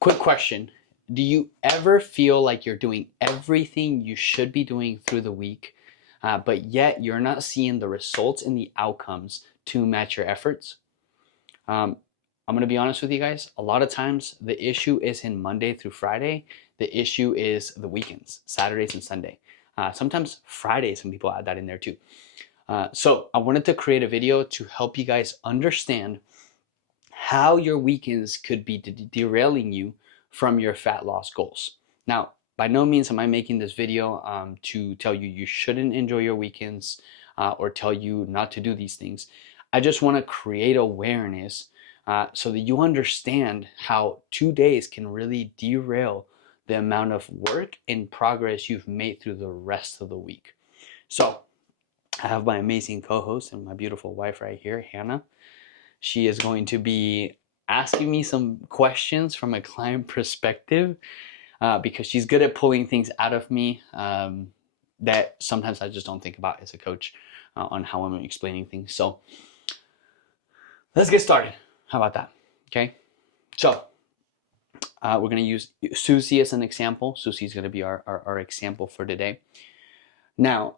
Quick question. Do you ever feel like you're doing everything you should be doing through the week, but yet you're not seeing the results and the outcomes to match your efforts? Um, I'm going to be honest with you guys. A lot of times the issue isn't Monday through Friday. The issue is the weekends, Saturdays and Sunday. Sometimes Fridays, some people add that in there too. So I wanted to create a video to help you guys understand how your weekends could be derailing you from your fat loss goals. Now, by no means am I making this video to tell you you shouldn't enjoy your weekends or tell you not to do these things. I just want to create awareness so that you understand how 2 days can really derail the amount of work and progress you've made through the rest of the week. So I have my amazing co-host and my beautiful wife right here, Hannah. She is going to be asking me some questions from a client perspective because she's good at pulling things out of me that sometimes I just don't think about as a coach on how I'm explaining things. So let's get started. How about that? Okay. So we're going to use Susie as an example. Susie is going to be our example for today. Now,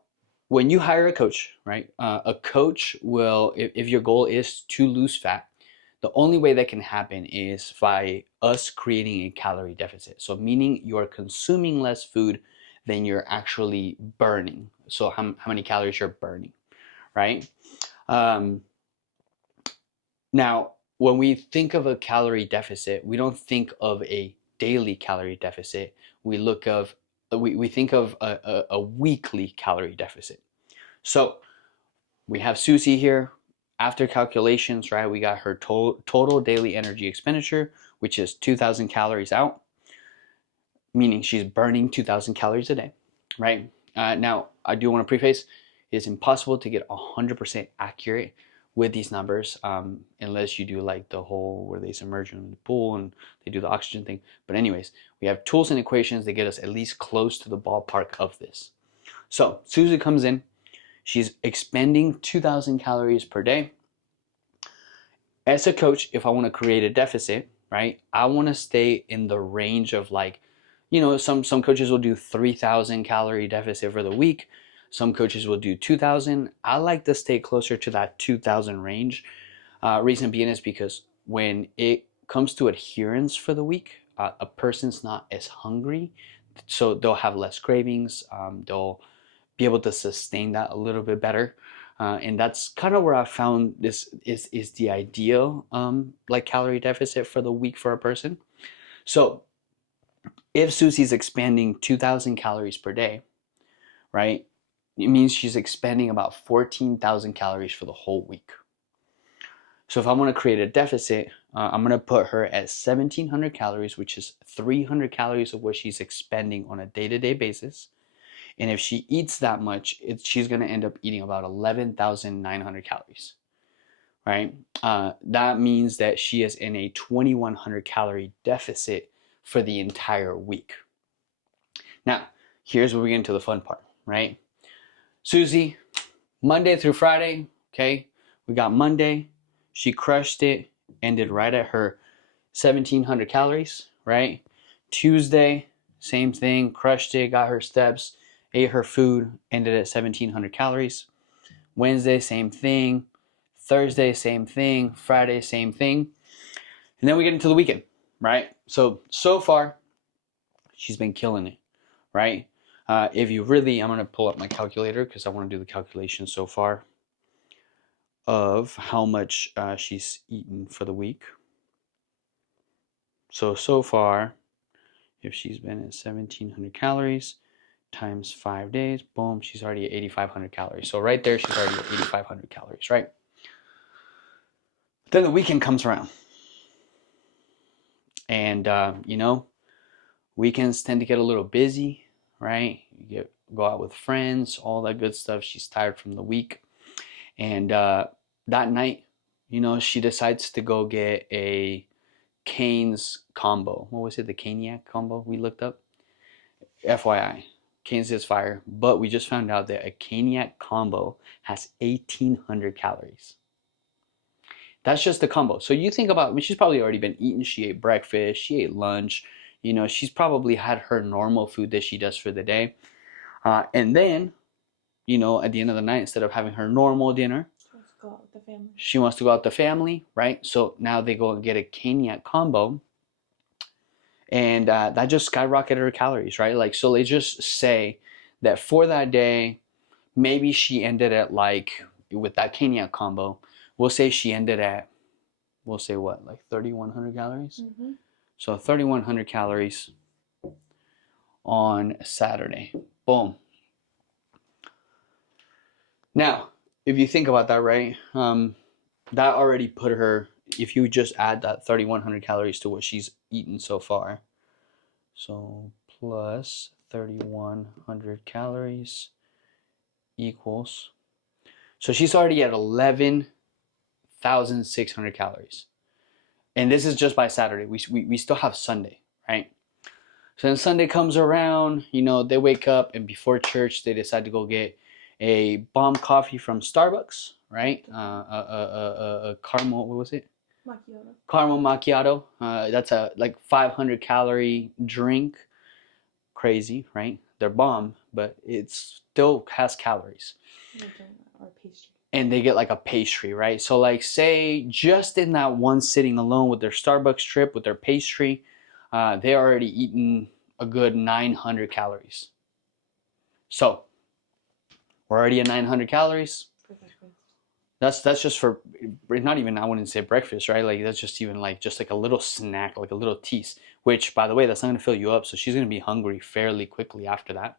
when you hire a coach, right? A coach will, if your goal is to lose fat, the only way that can happen is by us creating a calorie deficit. So meaning you're consuming less food than you're actually burning. So how many calories you're burning, right? Now, when we think of a calorie deficit, we don't think of a daily calorie deficit. We think of a weekly calorie deficit. So we have Susie here. After calculations, right, we got her total daily energy expenditure, which is 2,000 calories out, meaning she's burning 2,000 calories a day, right? Now, I do want to preface, it's impossible to get 100% accurate with these numbers unless you do like the whole where they submerge in the pool and they do the oxygen thing. But anyways, we have tools and equations that get us at least close to the ballpark of this. So Susie comes in. She's expending 2,000 calories per day. As a coach, if I want to create a deficit, right, I want to stay in the range of like, some coaches will do 3,000 calorie deficit for the week. Some coaches will do 2,000. I like to stay closer to that 2,000 range. Reason being is because when it comes to adherence for the week, a person's not as hungry, so they'll have less cravings. They'll be able to sustain that a little bit better. And that's kind of where I found this is the ideal like calorie deficit for the week for a person. So if Susie's expanding 2,000 calories per day, right, it means she's expending about 14,000 calories for the whole week. So if I want to create a deficit, I'm going to put her at 1,700 calories, which is 300 calories of what she's expending on a day-to-day basis. And if she eats that much, she's going to end up eating about 11,900 calories, right? That means that she is in a 2,100 calorie deficit for the entire week. Now, here's where we get into the fun part, right? Susie, Monday through Friday, okay? We got Monday. She crushed it, ended right at her 1,700 calories, right? Tuesday, same thing, crushed it, got her steps, ate her food, ended at 1,700 calories. Wednesday, same thing. Thursday, same thing. Friday, same thing. And then we get into the weekend, right? So far, she's been killing it, right? If you really, I'm going to pull up my calculator because I want to do the calculation so far of how much she's eaten for the week. So far, if she's been at 1,700 calories, times 5 days, boom, she's already at 8,500 calories. So right there, she's already at 8,500 calories, right? Then the weekend comes around. And, weekends tend to get a little busy, right? Go out with friends, all that good stuff. She's tired from the week. And that night, she decides to go get a Cane's combo. What was it? The Caniac combo we looked up? FYI. Cane's is fire, but we just found out that a Caniac combo has 1,800 calories. That's just the combo. So you think about, I mean, she's probably already been eating. She ate breakfast, she ate lunch. You know, she's probably had her normal food that she does for the day. And then, you know, at the end of the night, instead of having her normal dinner, She wants to go out with the family. She wants to go out with the family, right? So now they go and get a caniac combo, and that just skyrocketed her calories, right? Like, so let's just say that for that day, maybe she ended at like, with that caniac combo, we'll say she ended at, we'll say what, like 3,100 calories? Mm-hmm. So 3,100 calories on Saturday. Boom. Now, if you think about that, right, that already put her, if you just add that 3,100 calories to what she's eaten so far, so plus 3,100 calories equals, so she's already at 11,600 calories. And this is just by Saturday. We still have Sunday, right? So then Sunday comes around, you know, they wake up, and before church, they decide to go get a bomb coffee from Starbucks, right? A caramel, what was it? Macchiato. Caramel macchiato. That's a like 500 calorie drink. Crazy, right? They're bomb, but it still has calories. Or pastry. And they get like a pastry, right? So like say just in that one sitting alone with their Starbucks trip, with their pastry, they already eaten a good 900 calories. So we're already at 900 calories. That's just for, not even, I wouldn't say breakfast, right? Like that's just even like just like a little snack, like a little tease, which by the way, that's not gonna fill you up. So she's gonna be hungry fairly quickly after that,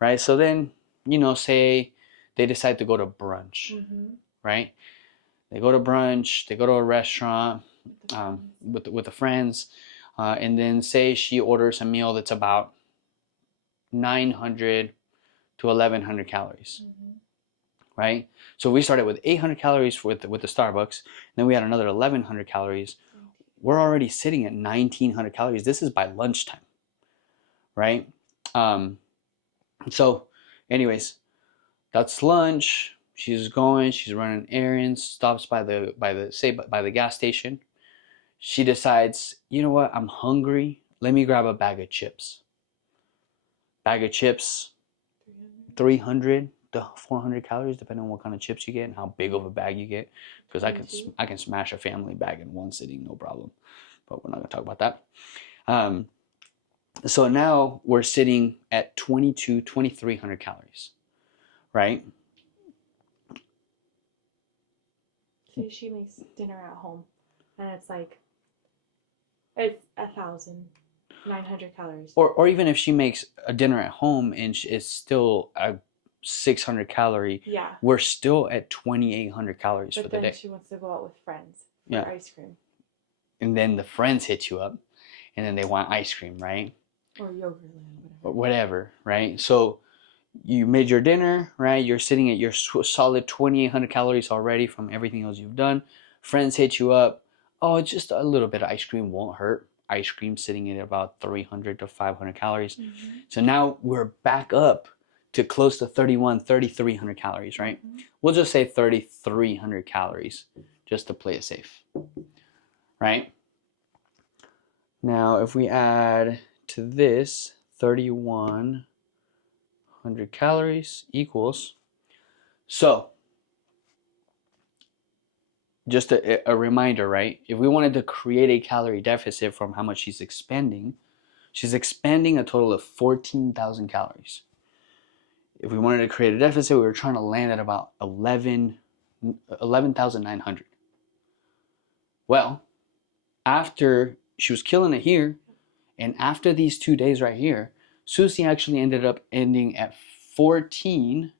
right? So then, you know, say they decide to go to brunch, right? They go to brunch, they go to a restaurant with the friends, and then say she orders a meal that's about 900 to 1,100 calories, right? So we started with 800 calories with the Starbucks, then we had another 1,100 calories. We're already sitting at 1,900 calories. This is by lunchtime, right? So, anyways, that's lunch. She's running errands, stops by the gas station. She decides, you know what, I'm hungry. Let me grab a bag of chips. Bag of chips, 300 to 400 calories, depending on what kind of chips you get and how big of a bag you get. Because I can smash a family bag in one sitting, no problem. But we're not gonna talk about that. So now we're sitting at 2,300 calories, right? Say she makes dinner at home, and it's 1,900 calories. Or even if she makes a dinner at home and it's still a 600 calorie, yeah, we're still at 2,800 calories for the day. But then she wants to go out with friends for ice cream. And then the friends hit you up, and then they want ice cream, right? Or yogurt, or whatever, right? So you made your dinner, right? You're sitting at your solid 2,800 calories already from everything else you've done. Friends hit you up. Oh, just a little bit of ice cream won't hurt. Ice cream sitting at about 300 to 500 calories. So now we're back up to close to 3,300 calories, right? We'll just say 3,300 calories just to play it safe, right? Now, if we add to this 3,100 calories equals, so just a reminder, right? If we wanted to create a calorie deficit from how much she's expending a total of 14,000 calories. If we wanted to create a deficit, we were trying to land at about 11,900. Well, after she was killing it here, and after these 2 days right here, Susie actually ended up ending at 14,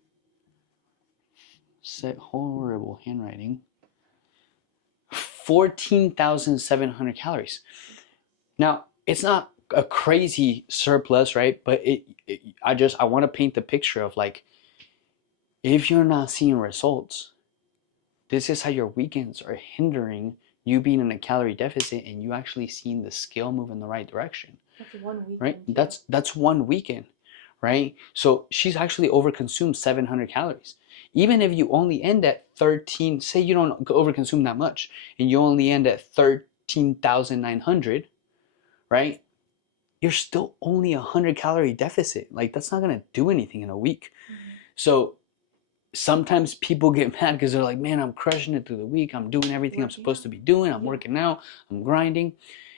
horrible handwriting, 14,700 calories. Now, it's not a crazy surplus, right? But I want to paint the picture of like, if you're not seeing results, this is how your weekends are hindering you being in a calorie deficit and you actually seeing the scale move in the right direction. That's 1 weekend. Right? That's 1 weekend, right? So she's actually overconsumed 700 calories. Even if you only end at 13, say you don't overconsume that much, and you only end at 13,900, right? You're still only 100 calorie deficit. Like, that's not gonna do anything in a week. So sometimes people get mad because they're like, man, I'm crushing it through the week. I'm doing everything I'm supposed to be doing. I'm working out. I'm grinding,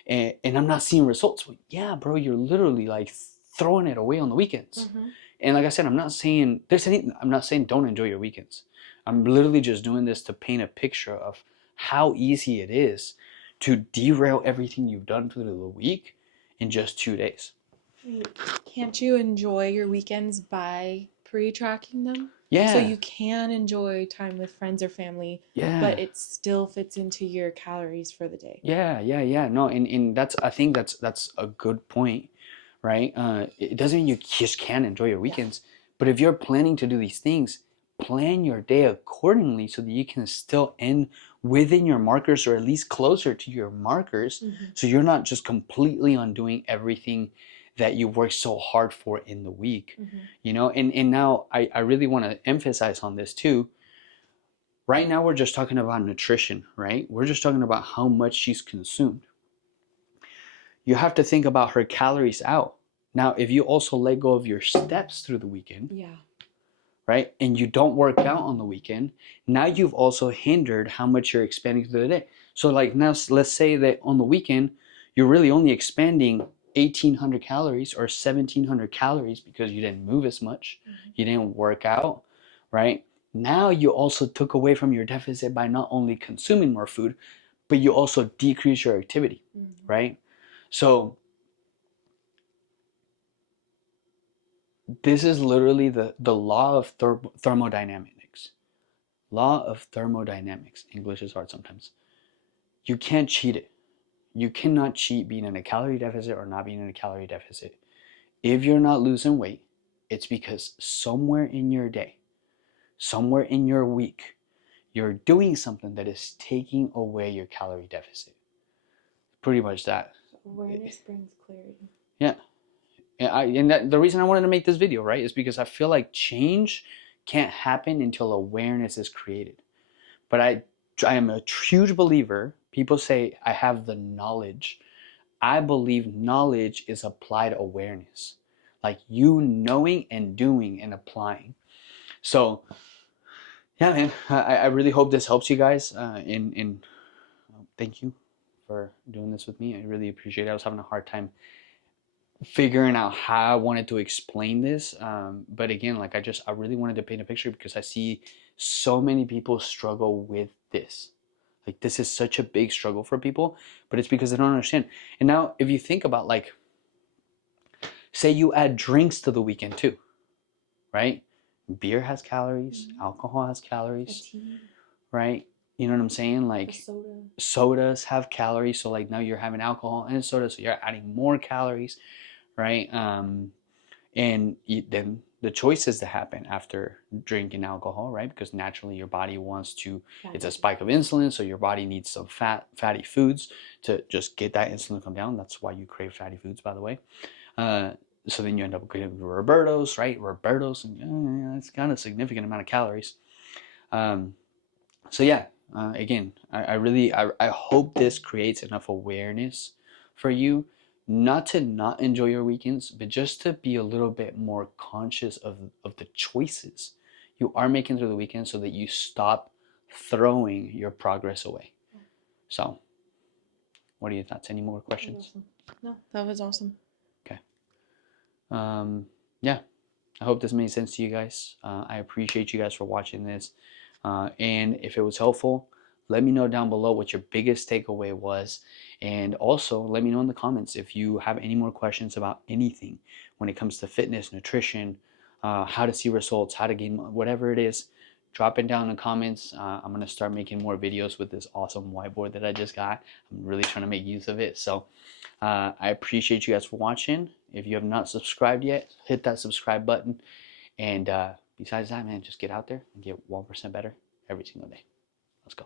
and I'm not seeing results. Well, yeah, bro, you're literally like throwing it away on the weekends. And like I said, I'm not saying don't enjoy your weekends. I'm literally just doing this to paint a picture of how easy it is to derail everything you've done through the week in just 2 days. Can't you enjoy your weekends by pre-tracking them? Yeah. So you can enjoy time with friends or family, Yeah. but it still fits into your calories for the day. Yeah. No, and I think that's a good point, right? It doesn't mean you just can't enjoy your weekends, but if you're planning to do these things, plan your day accordingly so that you can still end within your markers or at least closer to your markers, so you're not just completely undoing everything that you worked so hard for in the week. And now I really want to emphasize on this too. Right now, we're just talking about nutrition, right? We're just talking about how much she's consumed. You have to think about her calories out. Now, if you also let go of your steps through the weekend, right, and you don't work out on the weekend, now you've also hindered how much you're expanding through the day. So, like, now let's say that on the weekend, you're really only expanding 1,800 calories or 1,700 calories because you didn't move as much, you didn't work out, right? Now you also took away from your deficit by not only consuming more food, but you also decrease your activity, right? So this is literally the law of thermodynamics. Law of thermodynamics. English is hard sometimes. You can't cheat it. You cannot cheat being in a calorie deficit or not being in a calorie deficit. If you're not losing weight, it's because somewhere in your day, somewhere in your week, you're doing something that is taking away your calorie deficit. Pretty much that. Awareness brings clarity. Yeah. And the reason I wanted to make this video, right, is because I feel like change can't happen until awareness is created. But I am a huge believer. People say I have the knowledge. I believe knowledge is applied awareness, like you knowing and doing and applying. So yeah, man, I really hope this helps you guys. And thank you for doing this with me. I really appreciate it. I was having a hard time figuring out how I wanted to explain this. But again, like I really wanted to paint a picture because I see so many people struggle with this. Like, this is such a big struggle for people, but it's because they don't understand. And now if you think about, like, say you add drinks to the weekend too, right? Beer has calories, alcohol has calories, right? You know what I'm saying? Like, sodas have calories. So like now you're having alcohol and soda, so you're adding more calories, right? And then the choices that happen after drinking alcohol, right? Because naturally your body wants to, it's a spike of insulin, so your body needs some fatty foods to just get that insulin to come down. That's why you crave fatty foods, by the way. So then you end up getting Roberto's, right? Roberto's, and it's got a significant amount of calories. So yeah, again, I hope this creates enough awareness for you, not to not enjoy your weekends, but just to be a little bit more conscious of the choices you are making through the weekend so that you stop throwing your progress away. So what are your thoughts? Any more questions? No, that was awesome. Okay. Yeah, I hope this made sense to you guys. I appreciate you guys for watching this. And if it was helpful, let me know down below what your biggest takeaway was. And also let me know in the comments if you have any more questions about anything when it comes to fitness, nutrition, how to see results, how to gain, whatever it is. Drop it down in the comments. I'm going to start making more videos with this awesome whiteboard that I just got. I'm really trying to make use of it. So I appreciate you guys for watching. If you have not subscribed yet, hit that subscribe button. And besides that, man, just get out there and get 1% better every single day. Let's go.